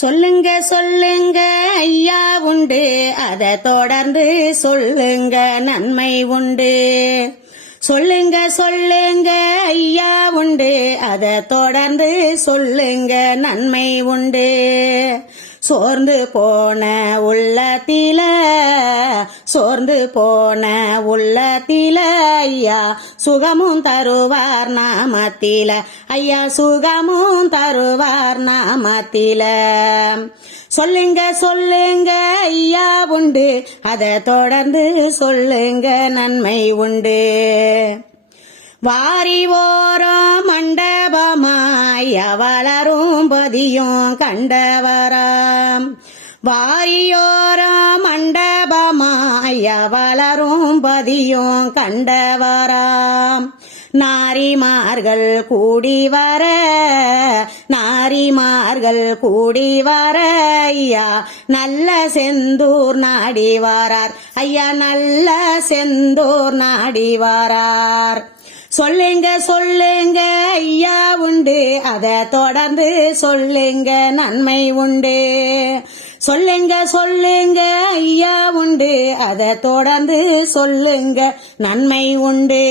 சொல்லுங்க சொல்லுங்க ஐயா உண்டு, அதை தொடர்ந்து சொல்லுங்க நன்மை உண்டு. சொல்லுங்க சொல்லுங்க ஐயா உண்டு, அதை தொடர்ந்து சொல்லுங்க நன்மை உண்டு. சோர்ந்து போன உள்ளத்தில, சோர்ந்து போன உள்ளத்தில ஐயா சுகமும் தருவார் நாமத்தில, ஐயா சுகமும் தருவார் நாமத்தில. சொல்லுங்க சொல்லுங்க ஐயா உண்டு, அதை தொடர்ந்து சொல்லுங்க நன்மை உண்டு. வாரி ஓரம் மண்டபமாய் வளரும் பதியும் கண்டவராம். வாரியோரம் மண்டபமாய் வளரும் பதியும் கண்டவராம். நாரிமார்கள் கூடி வர, நாரிமார்கள் கூடி வர ஐயா நல்ல செந்தூர் நாடி வாரார், ஐயா நல்ல செந்தூர் நாடி வாரார். சொல்லுங்க சொல்லுங்க ஐயா உண்டு, அதை தொடர்ந்து சொல்லுங்க நன்மை உண்டு. சொல்லுங்க சொல்லுங்க ஐயா உண்டு, அதை தொடர்ந்து சொல்லுங்க நன்மை உண்டு.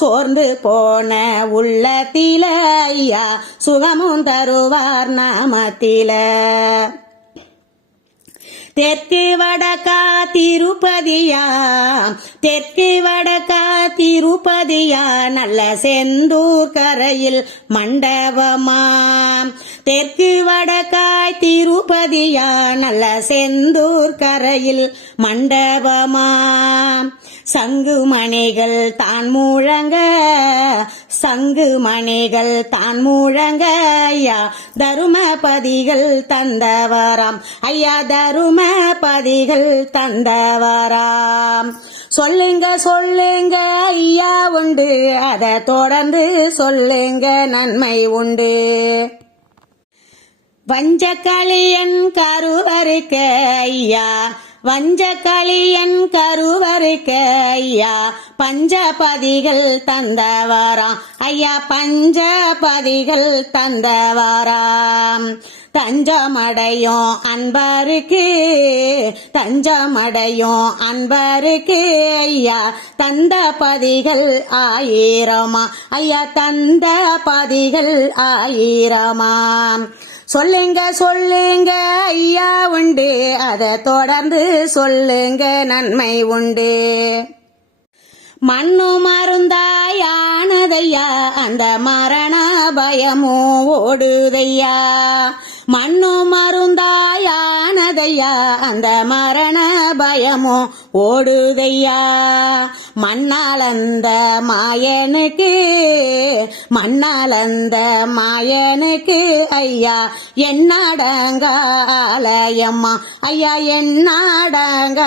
சோர்ந்து போன உள்ளத்தில ஐயா சுகமும் தருவார் நாமத்தில. தெற்கு வடக்கா திருப்பதியா, தெற்கு வடக்கா திருப்பதியா நல்ல செந்தூர் கரையில் மண்டபமா. தெற்கு வடக்காய் திருப்பதியா நல்ல செந்தூர் கரையில் மண்டபமா. சங்கு மணிகள் தான் முழங்க, சங்கு மணிகள் தான் முழங்க ஐயா தருமபதிகள் தந்தவராம், ஐயா தருமபதிகள் தந்தவராம். சொல்லுங்க சொல்லுங்க ஐயா உண்டு, அதை தொடர்ந்து சொல்லுங்க நன்மை உண்டு. வஞ்சக்களியன் கருவறுக்க ஐயா, வஞ்சக்களியன் கருவறுக்க ஐயா பஞ்சபதிகள் தந்தவராம், ஐயா பஞ்சபதிகள் தந்தவராம். தஞ்சமடையும் அன்பருக்கு, தஞ்சமடையும் அன்பருக்கு ஐயா தந்த பதிகள் ஆயிரமா, ஐயா தந்த பதிகள் ஆயிரமாம். சொல்லுங்க சொல்லுங்க ஐயா உண்டு, அதை தொடர்ந்து சொல்லுங்க நன்மை உண்டு. மண்ணு மருந்தாயானதையா அந்த மரண பயமும் ஓடுதையா. மண்ணு மருந்தாயானதையா அந்த மரண பயமும் ஓடுதையா. மண்ணாலந்த மாயனுக்கு, மண்ணாலந்த மாயனுக்கு ஐயா என்னாடங்க ஆலயம்மா, ஐயா என்னாடங்க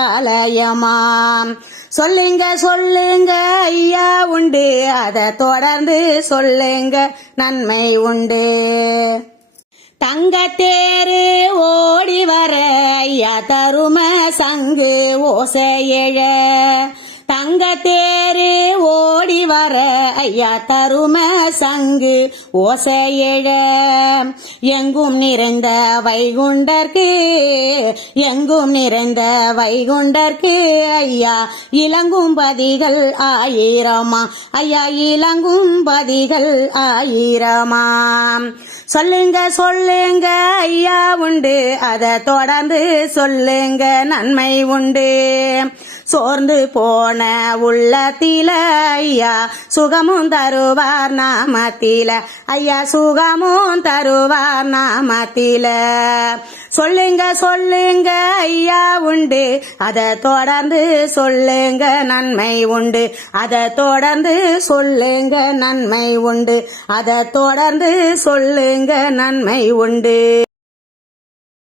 ஆலயமா. சொல்லுங்க சொல்லுங்க ஐயா உண்டு, அதை தொடர்ந்து சொல்லுங்க நன்மை உண்டு. தங்கத்தேரு ஓடி வர ஐயா தரும சங்கு ஓசையழ. தங்கத்தேரு ஓடி வர ஐயா தரும சங்கு ஓசையழ. எங்கும் நிறைந்த வைகுண்டர்க்கு, எங்கும் நிறைந்த வைகுண்டர்க்கு ஐயா இலங்கும் பதிகள் ஆயிரமா, ஐயா இலங்கும் பதிகள் ஆயிரமாம். சொல்லுங்க சொல்லுங்க ஐயா உண்டு, அதை தொடர்ந்து சொல்லுங்க நன்மை உண்டு. சோர்ந்து போன உள்ளத்தில ஐயா சுகமும் தருவார் நாமத்தில, ஐயா சுகமும் தருவார் நாமத்தில. சொல்லுங்க சொல்லுங்க ஐயா உண்டு, அதை தொடர்ந்து சொல்லுங்க நன்மை உண்டு. அதை தொடர்ந்து சொல்லுங்க நன்மை உண்டு. அதை தொடர்ந்து சொல்லுங்க நன்மை உண்டு.